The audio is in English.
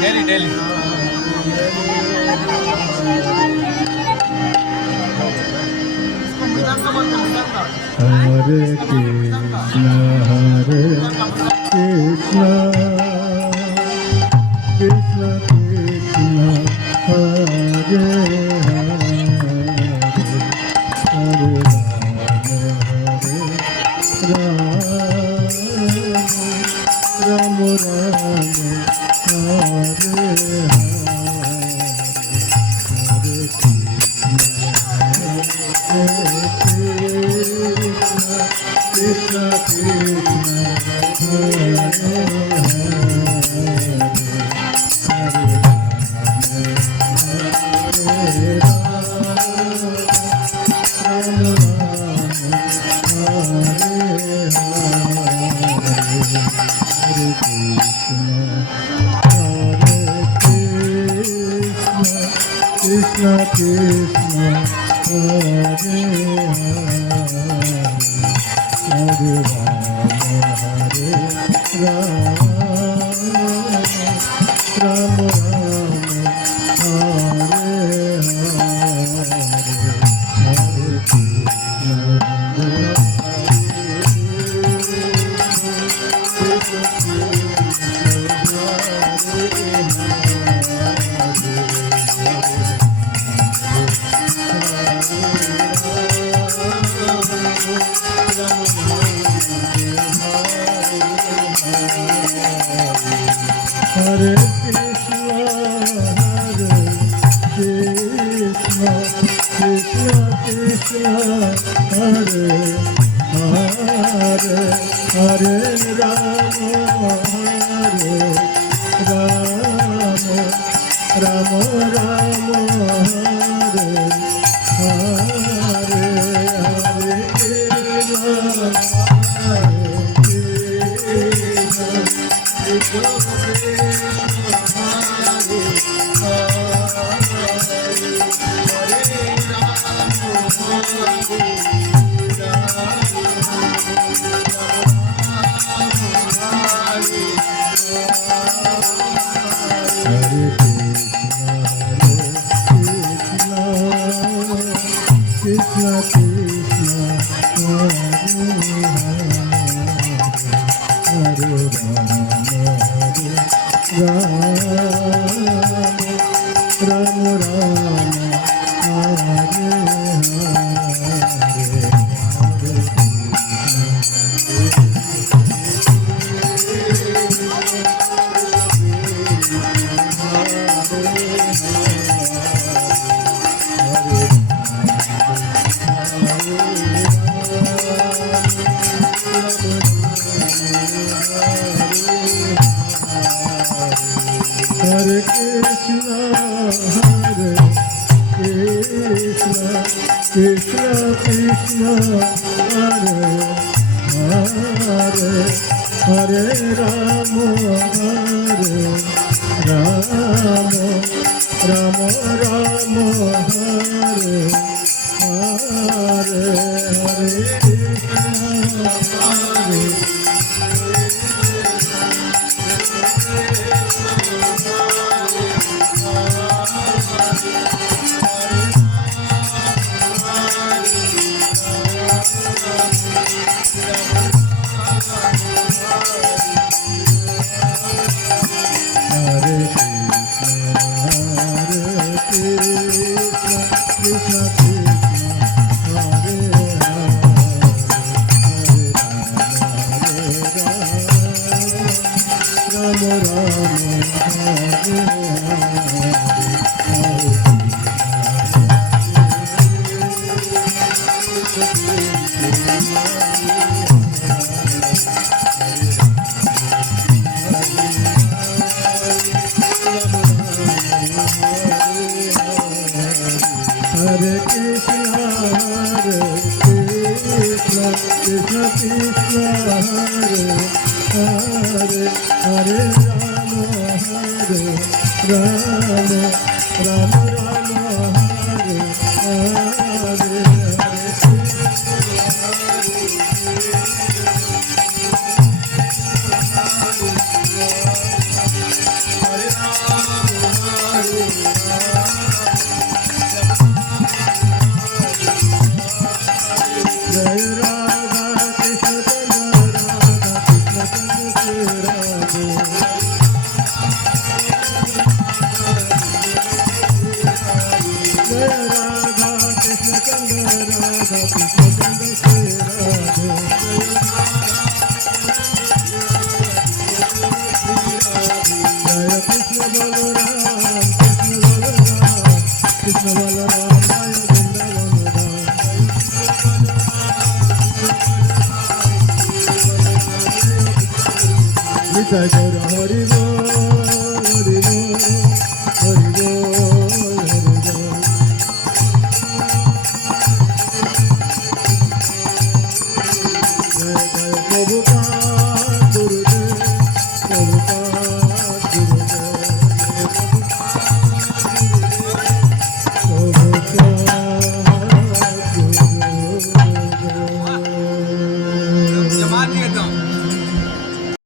daily daily Hare Krishna Krishna Krishna Hare Hare Ram Ram Ram Hare Hare Krishna Krishna Krishna Krishna Hare Hare Hare Ram Ram Hare Hare Hare Krishna, Krishna Krishna, Hare Hare, Hare Rama, Hare Rama, Rama Rama, Hare Hare, Hare Krishna, Krishna Krishna, Hare Ram Ram Hare Hare Krishna, Hare Krishna, Krishna Krishna, Hare Hare, Hare Rama, Hare Rama, Rama Rama, Hare Hare, Hare Krishna, Hare Hare Krishna, Hare Krishna, Krishna Krishna, Hare Hare, Hare Rama, Hare Rama, Rama Rama, Jai Gaura